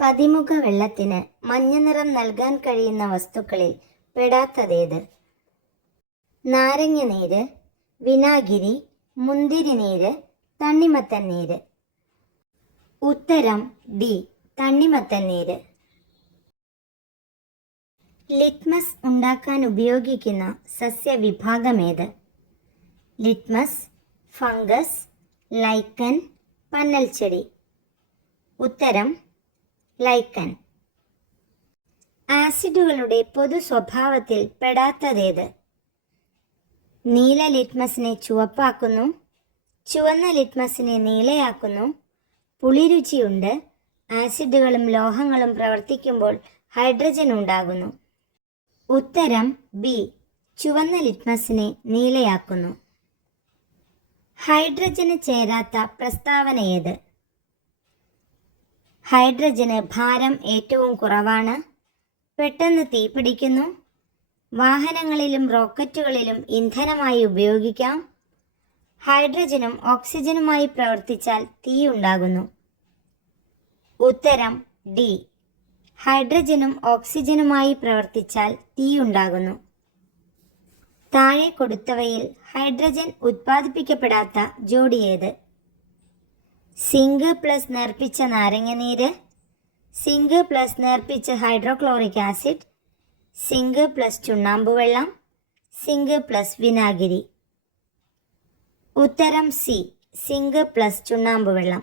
പതിമുഖ വെള്ളത്തിന് മഞ്ഞ നിറം നൽകാൻ കഴിയുന്ന വസ്തുക്കളിൽ പെടാത്തതേത്? നാരങ്ങ നീര് വിനാഗിരി മുന്തിരി നീര് തണ്ണിമത്തൻ നീര്. ഉത്തരം ഡി തണ്ണിമത്തൻ നീര്. ലിറ്റ്മസ് ഉണ്ടാക്കാൻ ഉപയോഗിക്കുന്ന സസ്യവിഭാഗമേത്? Litmus fungus ലൈക്കൻ പന്നൽച്ചെടി. ഉത്തരം ലൈക്കൻ. ആസിഡുകളുടെ പൊതു സ്വഭാവത്തിൽ പെടാത്തതേത്? നീല ലിറ്റ്മസിനെ ചുവപ്പാക്കുന്നു ചുവന്ന ലിറ്റ്മസിനെ നീലയാക്കുന്നു പുളിരുചിയുണ്ട് ആസിഡുകളും ലോഹങ്ങളും പ്രവർത്തിക്കുമ്പോൾ ഹൈഡ്രജൻ ഉണ്ടാകുന്നു. ഉത്തരം ബി ചുവന്ന ലിറ്റ്മസിനെ നീലയാക്കുന്നു. ഹൈഡ്രജന് ചേരാത്ത പ്രസ്താവന ഏത്? ഹൈഡ്രജന് ഭാരം ഏറ്റവും കുറവാണ്. പെട്ടെന്ന് തീപിടിക്കുന്നു വാഹനങ്ങളിലും റോക്കറ്റുകളിലും ഇന്ധനമായി ഉപയോഗിക്കാം. ഹൈഡ്രജനും ഓക്സിജനുമായി പ്രവർത്തിച്ചാൽ തീ ഉണ്ടാകുന്നു. ഉത്തരം ഡി. ഹൈഡ്രജനും ഓക്സിജനുമായി പ്രവർത്തിച്ചാൽ തീ ഉണ്ടാകുന്നു. താഴെ കൊടുത്തവയിൽ ഹൈഡ്രജൻ ഉത്പാദിപ്പിക്കപ്പെടാത്ത ജോഡി ഏത്? സിങ്ക് പ്ലസ് നേർപ്പിച്ച നാരങ്ങനീര് സിങ്ക് പ്ലസ് നേർപ്പിച്ച ഹൈഡ്രോക്ലോറിക് ആസിഡ് സിങ്ക് പ്ലസ് ചുണ്ണാമ്പുവെള്ളം സിങ്ക് പ്ലസ് വിനാഗിരി. ഉത്തരം സി സിങ്ക് പ്ലസ് ചുണ്ണാമ്പ് വെള്ളം.